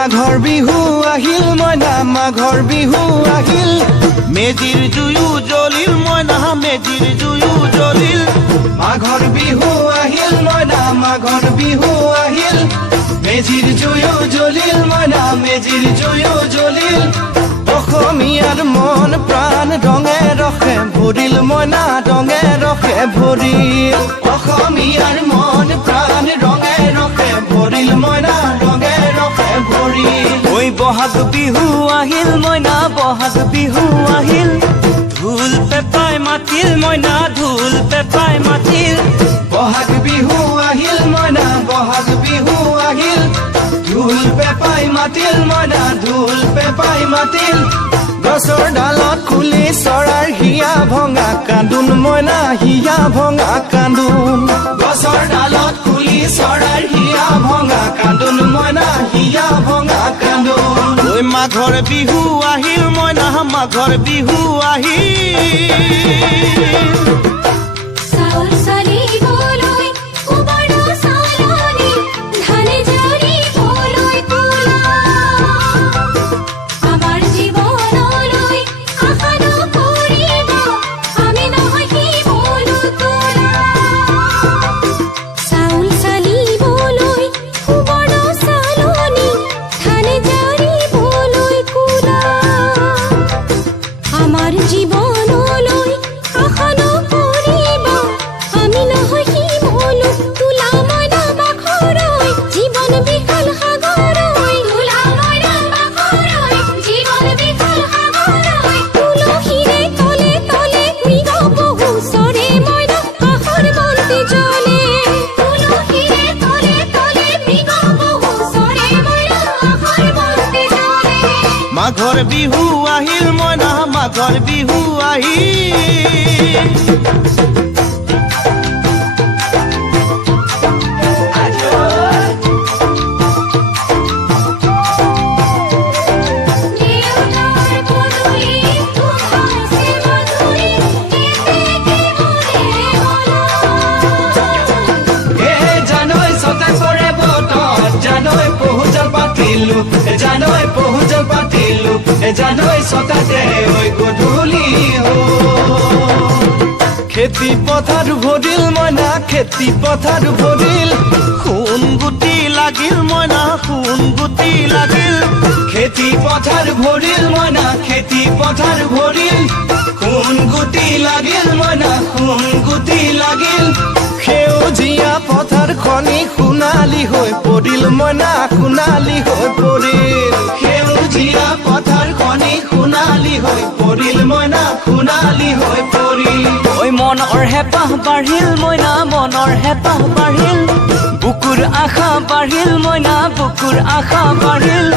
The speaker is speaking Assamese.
মাঘৰ বিহু আহিল মইনা মাঘৰ বিহু আহিল মেজিৰ জুয়ো জ্বলিল মইনা মেজিৰ জুয়ো জ্বলিল মাঘৰ বিহু আহিল মইনা মাঘৰ বিহু আহিল মেজিৰ জুয়ো জ্বলিল মইনা মেজিৰ জুয়ো জ্বলিল অসমীয়াৰ মন প্ৰাণ ৰঙে ৰসে ভৰিল মইনা ৰঙে ৰসে ভৰিল অসমীয়াৰ মন প্ৰাণ ৰঙে ৰসে ভৰিল মইনা ৰঙে ৰসে ভৰিল ঐ বহাগ বিহু আহিল মইনা বহাগ বিহু আহিল ঢোল পেপাই মাতিল মইনা ঢোল পেপাই মাতিল বহাগ বিহু আহিল মইনা বহাগ বিহু আহিল ঢোল পেপাই মাতিল মইনা ঢোল পেপাই মাতিল গছৰ ডালত খুলি চৰাৰ হিয়া ভঙা কান্দোন মইনা হিয়া ভঙা কান্দোন গছৰ ডালত খুলি চৰাৰ হিয়া ভঙা কান্দোন মইনা হিয়া ভঙা কান্দোন ঐ মাঘৰ বিহু আহিল মইনা মাঘৰ বিহু আহিল চাউল চালিবলৈ কুবৰা চালনি ধান জৰিবলৈ কোলা আমাৰ জীৱনলৈ আশা নকৰিব আমি নহয় শিমলু তোলা চাউল চালিবলৈ কুবৰা চালনি ধান জৰিবলৈ কোলা আমাৰ জীৱনলৈ আশা নকৰিব আমি নহয় শিমলু তোলা মইনা বাখৰৈ জীৱন বিশাল সাগৰৈ তোলা মইনা বাখৰৈ জীৱন বিশাল সাগৰৈ তুলসীৰে তলে তলে মৃগ পহু চৰে মইনা আশাৰ বন্তি জ্বলে তুলসীৰে তলে তলে মৃগ পহু চৰে মইনা আশাৰ বন্তি জ্বলে মাঘৰ বিহু আহিল মইনা মাঘৰ বিহু আহিল দেউতাৰ পদূলি তুমাইছে মধুৰি এতে কি মনে বলা এ জানৈ ছটা কৰে বতত জানৈ পহুজল পাতিলো জানৈ পহুজল পাতিলো জানৈ ছটাতে ঐ গধূলি খেতি পথাৰ ভৰিল মইনা খেতি পথাৰ ভৰিল সোণ গুটি লাগিল মইনা সোণ গুটি লাগিল খেতি পথাৰ ভৰিল মইনা খেতি পথাৰ ভৰিল সোণ গুটি লাগিল মইনা সোণ গুটি লাগিল সেউজীয়া পথাৰ খনি সোণালী হৈ পৰিল মইনা সোণালী হৈ পৰিল সেউজীয়া পথাৰ খনি সোণালী হৈ পৰিল মইনা সোণালী হৈ পৰিল ঐ মনৰ হেঁপাহ বাঢ়িল মইনা মনৰ হেঁপাহ বাঢ়িল বুকুৰ আশা বাঢ়িল মইনা বুকুৰ আশা বাঢ়িল